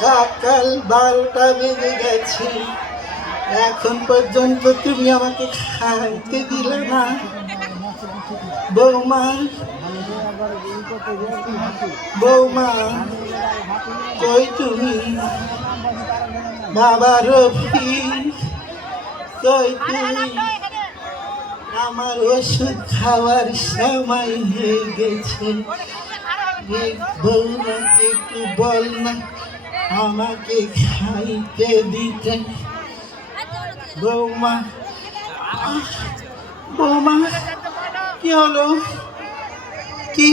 সকাল 12টা বেজে গেছে, এখন পর্যন্ত তুমি আমাকে খাইতে দিলে না। বৌমা, বৌমা কই তুমি? বাবা রফি কই তুমি? আমার ওষুধ খাওয়ার সময় হয়ে গেছে। বৌমাকে একটু বল না আমাকে খাইতে দিতে। বৌমা, বৌমা কি হলো? কি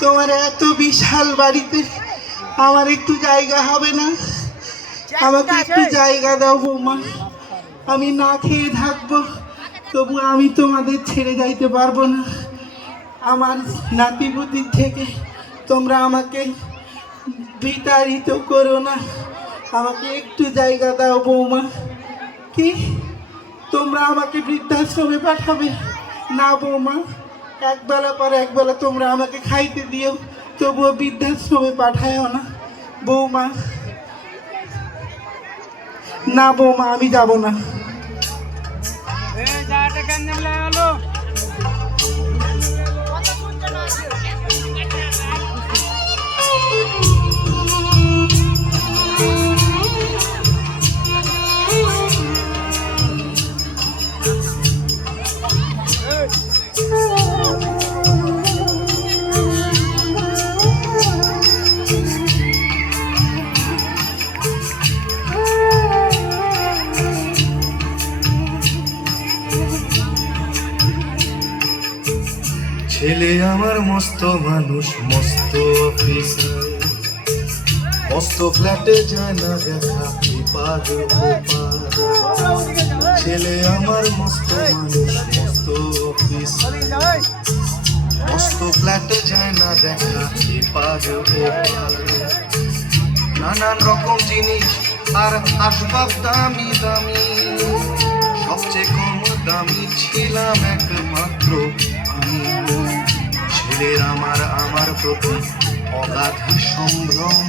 তোমার এত বিশাল বাড়িতে আমার একটু জায়গা হবে না? আমাকে একটু জায়গা দাও বৌমা, আমি না খেয়ে থাকবো, তবু আমি তোমাদের ছেড়ে যাইতে পারবো না। আমার নাতিপুতির থেকে তোমরা আমাকে বিতাড়িত করো না, আমাকে একটু জায়গা দাও বৌমা। কি তোমরা আমাকে বৃদ্ধাশ্রমে পাঠাবে? না বৌমা, একবেলা পর একবেলা তোমরা আমাকে খাইতে দিও, তবুও বৃদ্ধাশ্রমে পাঠায়ও না বৌমা। না বৌমা, আমি যাব না। ছেলে আমার মস্ত মানুষ, মস্ত অফিসার, মস্ত ফ্ল্যাটে যায় না দেখা এপার ওপার। ছেলে আমার মস্ত মানুষ, মস্ত অফিসার, মস্ত ফ্ল্যাটে যায় না দেখা এপার ওপার। নানান রকম জিনিস আর আসবাব দামি দামি, সবচেয়ে কম দামি ছিলাম একমাত্র আমি। ছেলের আমার প্রতি অগাধ সম্ভ্রম,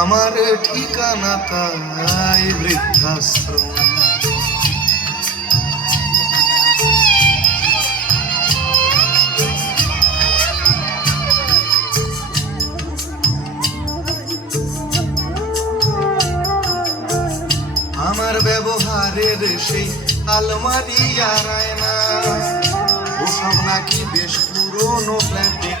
আমার ঠিকানা তাই বৃদ্ধাশ্রম। আমার ব্যবহারের সেই আলমারি আর আয়না, ওসব নাকি বেশ পুরনো ফ্ল্যাটে